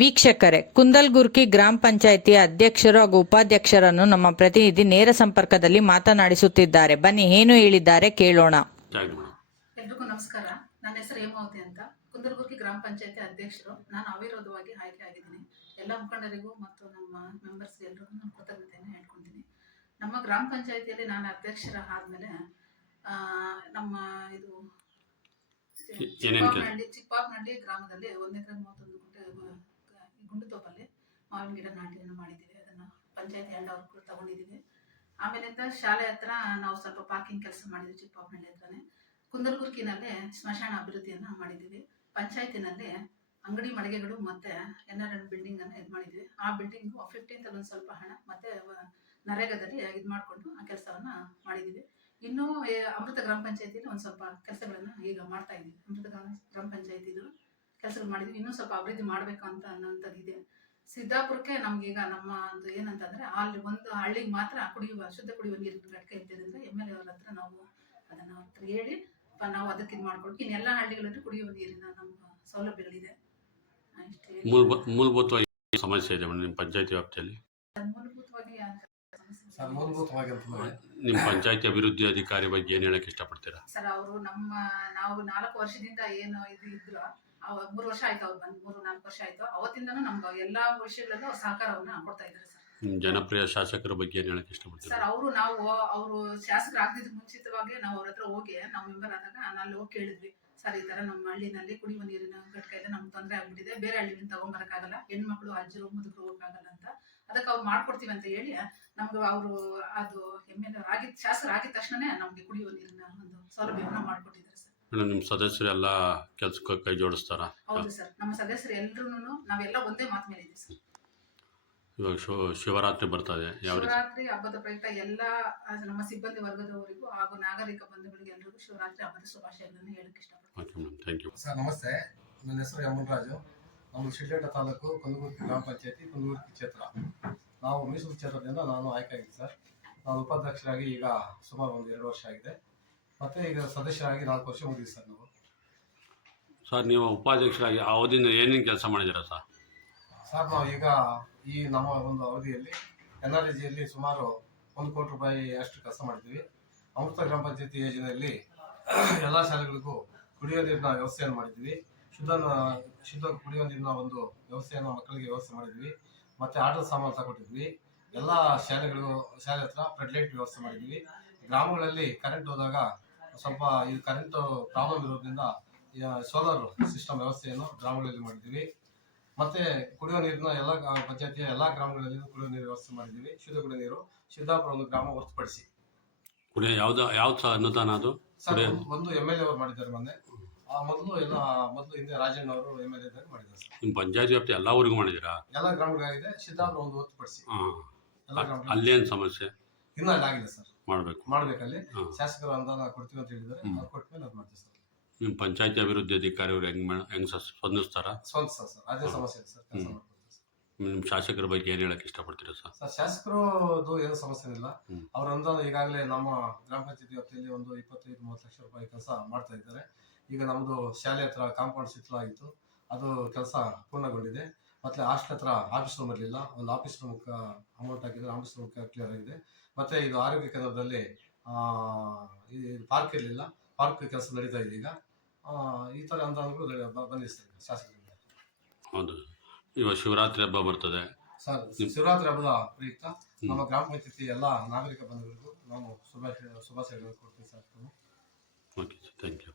ವೀಕ್ಷಕರೇ ಕುಂದಲ್ಗುರ್ಕಿ ಗ್ರಾಮ ಪಂಚಾಯಿತಿ ಅಧ್ಯಕ್ಷರು ಹಾಗೂ ಉಪಾಧ್ಯಕ್ಷರನ್ನು ನಮ್ಮ ಪ್ರತಿನಿಧಿ ನೇರ ಸಂಪರ್ಕದಲ್ಲಿ ಮಾತನಾಡಿಸುತ್ತಿದ್ದಾರೆ. ಬನ್ನಿ ಏನು ಹೇಳಿದ್ದಾರೆ ಕೇಳೋಣ. ಎಲ್ರಿಗೂ ನಮಸ್ಕಾರ. ನನ್ನ ಹೆಸರು ಹೇಮಾವತಿ ಅಂತ. ಕುಂದಲ್ಗುರ್ಕಿ ಗ್ರಾಮ ಪಂಚಾಯತಿ ಅಧ್ಯಕ್ಷರು. ನಾನು ಅವಿರೋಧವಾಗಿ ಆಯ್ಕೆ ಆಗಿದ್ದೀನಿ. ಎಲ್ಲ ಮುಖಂಡರಿಗೂ ಮತ್ತು ನಮ್ಮ ಮೆಂಬರ್ಸ್ ಎಲ್ಲರಿಗೂ ನಾನು ಕೃತಜ್ಞತೆಯನ್ನು ಹೇಳ್ಕೊತೀನಿ ನಮ್ಮ ಗ್ರಾಮ ಪಂಚಾಯತಿಯಲ್ಲಿ ನಾನು ಅಧ್ಯಕ್ಷರ ಆದಮೇಲೆ ನಮ್ಮ ಇದು ಚಿಕ್ಕಪಾಪನಹಳ್ಳಿ ಗ್ರಾಮದಲ್ಲಿ ಒಂದನೇ ಮೂವತ್ತೊಂದು ಈ ಗುಂಡುತೋಪಲ್ಲಿ ಮಾವಿನ ಗಿಡ ನಾಟಿಯನ್ನು ಮಾಡಿದ್ದೀವಿ. ಅದನ್ನು ಪಂಚಾಯಿತಿ ಹ್ಯಾಂಡ್ ಅವ್ರು ತಗೊಂಡಿದ್ದೀವಿ ಆಮೇಲಿಂದ ಶಾಲೆ ಹತ್ರ ನಾವು ಸ್ವಲ್ಪ ಪಾರ್ಕಿಂಗ್ ಕೆಲಸ ಮಾಡಿದ್ವಿ ಚಿಕ್ಕಪಾಪನಹಳ್ಳಿ ಹತ್ರನೇ. ಕುಂದಲಗುರ್ಕಿನಲ್ಲಿ ಸ್ಮಶಾನ ಅಭಿವೃದ್ಧಿಯನ್ನು ಮಾಡಿದ್ದೀವಿ. ಪಂಚಾಯತಿನಲ್ಲಿ ಅಂಗಡಿ ಮಳಿಗೆಗಳು ಮತ್ತೆ ಎನ್ ಆರ್ ಎನ್ ಬಿಲ್ಡಿಂಗ್ ಅನ್ನು ಇದು ಮಾಡಿದ್ವಿ. ಆ ಬಿಲ್ಡಿಂಗ್ ಫಿಫ್ಟೀನ್ ಒಂದು ಸ್ವಲ್ಪ ಹಣ ಮತ್ತೆ ನರೇಗಾದಲ್ಲಿ ಇದು ಮಾಡಿಕೊಂಡು ಆ ಕೆಲಸವನ್ನ ಮಾಡಿದ್ದೀವಿ. ಇನ್ನೂ ಅಮೃತ ಗ್ರಾಮ ಪಂಚಾಯತಿಯಲ್ಲಿ ಒಂದು ಸ್ವಲ್ಪ ಕೆಲಸಗಳನ್ನ ಈಗ ಮಾಡ್ತಾ ಇದ್ದೀವಿ ಅಮೃತ ಗ್ರಾಮ ಗ್ರಾಮ ಪಂಚಾಯತಿದು ಕೆಲಸಗಳು ಮಾಡಿದ್ವಿ ಇನ್ನೂ ಸ್ವಲ್ಪ ಅಭಿವೃದ್ಧಿ ಮಾಡಬೇಕು ಅಂತ ಅನ್ನೋಂಥದ್ದು ಇದೆ. ಸಿದ್ದಾಪುರಕ್ಕೆ ನಮ್ಗೀಗ ನಮ್ಮ ಒಂದು ಏನಂತಂದ್ರೆ ಅಲ್ಲಿ ಒಂದು ಹಳ್ಳಿಗೆ ಮಾತ್ರ ಕುಡಿಯುವ ಶುದ್ಧ ಕುಡಿಯುವ ನೀರಿನ ಘಟಕ ಇದ್ದಿದ್ದರಿಂದ ಎಂ ಎಲ್ ಎ ಅವ್ರ ಹತ್ರ ನಾವು ಅದನ್ನ ಅವ್ರ ಹತ್ರ ಹೇಳಿ ನಾವು ಅದಕ್ಕೆ ಇದು ಮಾಡ್ಕೊಳ್ಬೇಕು ಇನ್ನೆಲ್ಲ ಎಲ್ಲ ಹಳ್ಳಿಗಳಲ್ಲಿ ಕುಡಿಯುವ ನೀರಿನ ನಮ್ಮ ಸೌಲಭ್ಯಗಳಿದೆ. ಮೂಲಭೂತವಾಗಿ ಸಮಸ್ಯೆ ಇದೆ ಮೇಡಮ್ ನಿಮ್ಮ ಪಂಚಾಯತಿ ವ್ಯಾಪ್ತಿಯಲ್ಲಿ? ಮೂಲಭೂತವಾಗಿ ನಿಮ್ಮ ಪಂಚಾಯತಿ ಅಭಿವೃದ್ಧಿ ಅಧಿಕಾರಿ ಬಗ್ಗೆ ಏನು ಹೇಳಕ್ ಇಷ್ಟಪಡ್ತೀರಾ? ಸರ್ ಅವರು ನಮ್ಮ ನಾವು ನಾಲ್ಕು ವರ್ಷದಿಂದ ಏನು ಇದು ಇದ್ರು ಅವ ಮೂರು ವರ್ಷ ಆಯ್ತು ಅವ್ರು ಬಂದು ಮೂರು ನಾಲ್ಕು ವರ್ಷ ಆಯ್ತು. ಅವತ್ತಿಂದನೂ ನಮ್ಗೆ ಎಲ್ಲಾ ವಿಷಯಗಳಲ್ಲೂ ಅವ್ರು ಸಹಕಾರವನ್ನ ಕೊಡ್ತಾ ಇದ್ದಾರೆ ಸರ್. ಜನಪ್ರಿಯ ಶಾಸಕರ ಬಗ್ಗೆ ಏನು ಹೇಳಕ್ಕೆ ಇಷ್ಟಪಡ್ತೀರಾ? ಸರ್ ಅವರು ನಾವು ಅವರು ಶಾಸಕರಾಗದಿದ್ದ ಮುಂಚಿತವಾಗಿ ನಾವು ಅವ್ರ ಹತ್ರ ಹೋಗಿ ನಾವು ಮೆಂಬರ್ ಆದಾಗ ನಾನು ಅಲ್ಲಿ ಹೋಗಿ ಕೇಳಿದ್ವಿ. ಸರ್ ಈ ತರ ನಮ್ಮ ಹಳ್ಳಿನಲ್ಲಿ ಕುಡಿಯುವ ನೀರಿನ ಘಟಕ ಇದೆ ನಮ್ಗೆ ತೊಂದರೆ ಆಗ್ಬಿಟ್ಟಿದೆ ಬೇರೆ ಹಳ್ಳಿಯಿಂದ ತಗೊಂಬರಕ್ಕಾಗಲ್ಲ ಹೆಣ್ಮಕ್ಳು ಅಜ್ಜರು ಮುದುಕರು ಹೋಗಕ್ಕಾಗಲ್ಲ ಅಂತ. ಅದಕ್ಕೆ ಅವ್ರು ಮಾಡ್ಕೊಡ್ತೀವಿ ಅಂತ ಹೇಳಿ ನಮ್ಗೆ ಅವರು ಅದು ಎಂ ಎಲ್ ಆಗಿದ್ದ ಶಾಸಕರು ಆಗಿದ ತಕ್ಷಣನೇ ನಮಗೆ ಕುಡಿಯುವ ನೀರಿನ ಒಂದು ಸೌಲಭ್ಯವನ್ನ ಮಾಡ್ಕೊಟ್ಟಿದ್ದಾರೆ ಸರ್. ಮೇಡಮ್ ನಿಮ್ಮ ಸದಸ್ಯರೆಲ್ಲ ಕೆಲಸಕ್ಕೆ ಕೈ ಜೋಡಿಸ್ತಾರ? ಹೌದು ಸರ್ ನಮ್ಮ ಸದಸ್ಯರು ಎಲ್ರು ನಾವೆಲ್ಲ ಒಂದೇ ಮಾತು ಮೇಲೆ ಇದ್ದೀವಿ ಸರ್. ಇವಾಗ ಶಿವ ಶಿವರಾತ್ರಿ ಬರ್ತದೆ ಯಾವ ರೀತಿ? ಶಿವರಾತ್ರಿ ಹಬ್ಬದ ಪ್ರಯುಕ್ತ ಎಲ್ಲ ನಮ್ಮ ಸಿಬ್ಬಂದಿ ವರ್ಗದವರಿಗೂ ಹಾಗೂ ನಾಗರಿಕ ಬಂಧುಗಳಿಗೆ ಎಲ್ಲರಿಗೂ ಶಿವರಾತ್ರಿ ಹಬ್ಬದ ಶುಭಾಶಯಗಳನ್ನು ಹೇಳಕ್ಕೆ ಇಷ್ಟಪಡ್ತೀನಿ. Okay madam thank you. Sir ನಮಸ್ತೆ. ನನ್ನ ಹೆಸರು ಯಮನ್ರಾಜು. ನಮ್ಮ ಶಿಡ್ಲೇಟ ತಾಲೂಕು ಕುಂದಗುರ್ತಿ ಗ್ರಾಮ ಪಂಚಾಯತಿ ಕುಂದಗುರ್ತಿ ಕ್ಷೇತ್ರ. ನಾವು ಮೀಸಲು ಕ್ಷೇತ್ರದಿಂದ ನಾನು ಆಯ್ಕೆ ಆಗಿದ್ದೆ ಸರ್. ನಾನು ಉಪಾಧ್ಯಕ್ಷರಾಗಿ ಈಗ ಸುಮಾರು ಒಂದು ಎರಡು ವರ್ಷ ಆಗಿದೆ. ಮತ್ತೆ ಈಗ ಸದಸ್ಯರಾಗಿ ನಾಲ್ಕು ವರ್ಷ ಹೋಗಿದ್ದೀವಿ ಸರ್ ನಾವು? ಸರ್ ನೀವು ಉಪಾಧ್ಯಕ್ಷರಾಗಿ ಆ ಅವಧಿಯಿಂದ ಏನೇನು ಕೆಲಸ ಮಾಡಿದ್ದೀರಾ ಸರ್? ಸರ್ ನಾವು ಈಗ ಈ ನಮ್ಮ ಒಂದು ಅವಧಿಯಲ್ಲಿ ಎನ್ ಆರ್ ಜಿಯಲ್ಲಿ ಸುಮಾರು ಒಂದು ಕೋಟಿ ರೂಪಾಯಿ ಅಷ್ಟು ಕೆಲಸ ಮಾಡಿದ್ದೀವಿ. ಅಮೃತ ಗ್ರಾಮ ಪಂಚಾಯತಿ ಯೋಜನೆಯಲ್ಲಿ ಎಲ್ಲ ಶಾಲೆಗಳಿಗೂ ಕುಡಿಯೋ ನೀರಿನ ವ್ಯವಸ್ಥೆಯನ್ನು ಮಾಡಿದ್ವಿ ಶುದ್ಧ ಶುದ್ಧ ಕುಡಿಯುವ ನೀರಿನ ಒಂದು ವ್ಯವಸ್ಥೆಯನ್ನು ಮಕ್ಕಳಿಗೆ ವ್ಯವಸ್ಥೆ ಮಾಡಿದ್ವಿ ಮತ್ತೆ ಆಟದ ಸಾಮಾನು ತಗೊಟ್ಟಿದ್ವಿ ಎಲ್ಲ ಶಾಲೆಗಳು ಶಾಲೆ ಹತ್ರ ಫ್ಲಡ್ ಲೈಟ್ ವ್ಯವಸ್ಥೆ ಮಾಡಿದ್ವಿ ಗ್ರಾಮಗಳಲ್ಲಿ ಕರೆಂಟ್ ಹೋದಾಗ ಸ್ವಲ್ಪ ಈ ಕರೆಂಟ್ ಪ್ರಾಬ್ಲಮ್ ಇರೋದ್ರಿಂದ ಸೋಲಾರ್ ಸಿಸ್ಟಮ್ ವ್ಯವಸ್ಥೆಯನ್ನು ಗ್ರಾಮಗಳಲ್ಲಿ ಮಾಡಿದ್ದೀವಿ. ಮತ್ತೆ ಕುಡಿಯುವ ನೀರಿನ ಎಲ್ಲ ಪಂಚಾಯತಿಯ ಎಲ್ಲ ಗ್ರಾಮಗಳಲ್ಲಿ ಕುಡಿಯುವ ನೀರು ವ್ಯವಸ್ಥೆ ಮಾಡಿದ್ದೀವಿ. ಶುದ್ಧ ಕುಡಿಯುವ ನೀರು ಸಿದ್ದಾಪುರ ಒಂದು ಗ್ರಾಮ ಹೊರತುಪಡಿಸಿ. ಕುಡಿಯ ಯಾವ್ದು ಯಾವ್ದು ಅನುದಾನ ಅದು? ಸರ್ ಒಂದು- ಎಂ ಎಲ್ ಎ ಅವರು ಮಾಡಿದ್ದಾರೆ ಮೊನ್ನೆ. ಆ ಮೊದಲು ಎಲ್ಲ ಮೊದಲು ಹಿಂದೆ ರಾಜಣ್ಣ ಅವರು ಎಂ ಎಲ್ ಎ ಮಾಡಿದ್ದಾರೆ ಸರ್. ನಿಮ್ಮ ಪಂಚಾಯತಿ ವ್ಯಾಪ್ತಿ ಎಲ್ಲ ಊರಿಗೂ ಮಾಡಿದ್ದೀರಾ? ಎಲ್ಲ ಗ್ರಾಮಗಳಾಗಿದೆ ಸಿದ್ದಾಪುರ ಒಂದು ಹೊರತುಪಡಿಸಿ. ಎಲ್ಲ ಗ್ರಾಮಗಳು ಅಲ್ಲೇನು ಸಮಸ್ಯೆ? ಇನ್ನೂ ಆಗಿಲ್ಲ ಸರ್. ಮಾಡಬೇಕು. ಮಾಡ್ಬೇಕಲ್ಲಿ. ಶಾಸಕರು ಅನುದಾನ ಕೊಡ್ತೀವಿ ಅಂತ ಹೇಳಿದ್ದಾರೆ. ಹ್ಮ್. ಅವ್ರು ಅದು ಮಾಡ್ತೀವಿ ಸರ್. ನಿಮ್ಮ ಪಂಚಾಯತಿ ಅಭಿವೃದ್ಧಿ ಅಧಿಕಾರಿ ಅವ್ರು ಹೆಂಗೆ ಹೆಂಗೆ ಸ್ಪಂದಿಸ್ತಾರ? ಸ್ವಂತ ಸರ್. ಸರ್ ಅದೇ ಸಮಸ್ಯೆ ಇದೆ ಸರ್. ಕೆಲಸ ಹ್ಮ್. ಮಾಡ್ಕೊಡ್ತೀವಿ ಸರ್. ನಿಮ್ಮ ಶಾಸಕರ ಬಗ್ಗೆ ಏನು ಹೇಳಕ್ ಇಷ್ಟಪಡ್ತೀರಾ ಸರ್? ಸರ್ ಶಾಸಕರದು ಏನು ಸಮಸ್ಯೆ ಇಲ್ಲ. ಹ್ಮ್. ಅವ್ರ ಅನುದಾನ ಈಗಾಗಲೇ ನಮ್ಮ ಗ್ರಾಮ ಪಂಚಾಯತಿ ವ್ಯಾಪ್ತಿಯಲ್ಲಿ ಒಂದು ಇಪ್ಪತ್ತೈದು ಮೂವತ್ತು ಲಕ್ಷ ರೂಪಾಯಿ ಕೆಲಸ ಮಾಡ್ತಾ ಇದ್ದಾರೆ. ಈಗ ನಮ್ಮದು ಶಾಲೆ ಹತ್ರ ಕಾಂಪೌಂಡ್ ಶಿಥಿಲಾಗಿತ್ತು ಅದು ಕೆಲಸ ಪೂರ್ಣಗೊಂಡಿದೆ. ಮತ್ತೆ ಹಾಸ್ಟೆಲ್ ಹತ್ರ ಆಫೀಸ್ ರೂಮ್ ಇರಲಿಲ್ಲ ಒಂದು ಆಫೀಸ್ ರೂಮ್ ಅಮೌಂಟ್ ಹಾಕಿದ್ರೆ ಆಫೀಸ್ ರೂಮ್ ಕ್ಲಿಯರ್ ಆಗಿದೆ. ಮತ್ತೆ ಇದು ಆರೋಗ್ಯ ಕೇಂದ್ರದಲ್ಲಿ ಪಾರ್ಕ್ ಇರಲಿಲ್ಲ ಪಾರ್ಕ್ ಕೆಲಸ ನಡೀತಾ ಇದೆ ಈಗ. ಈ ಥರ ಅನುದಾನಗಳು ನಡೆ- ಬ- ಬಂದಿದೆ ಸರ್ ಶಾಸಕರಿಂದ. ಹೌದು. ಇವಾಗ ಶಿವರಾತ್ರಿ ಹಬ್ಬ ಬರ್ತದೆ. ಸರ್ ಶಿವರಾತ್ರಿ ಹಬ್ಬದ ಪ್ರಯುಕ್ತ ನಮ್ಮ ಗ್ರಾಮ ಪಂಚಾಯತಿ ಎಲ್ಲ ನಾಗರಿಕ ಬಂಧುಗಳಿಗೂ ನಾವು ಶುಭಾಶಯ ಶುಭಾಶಯಗಳನ್ನು ಕೊಡ್ತೀವಿ ಸರ್. Okay thank you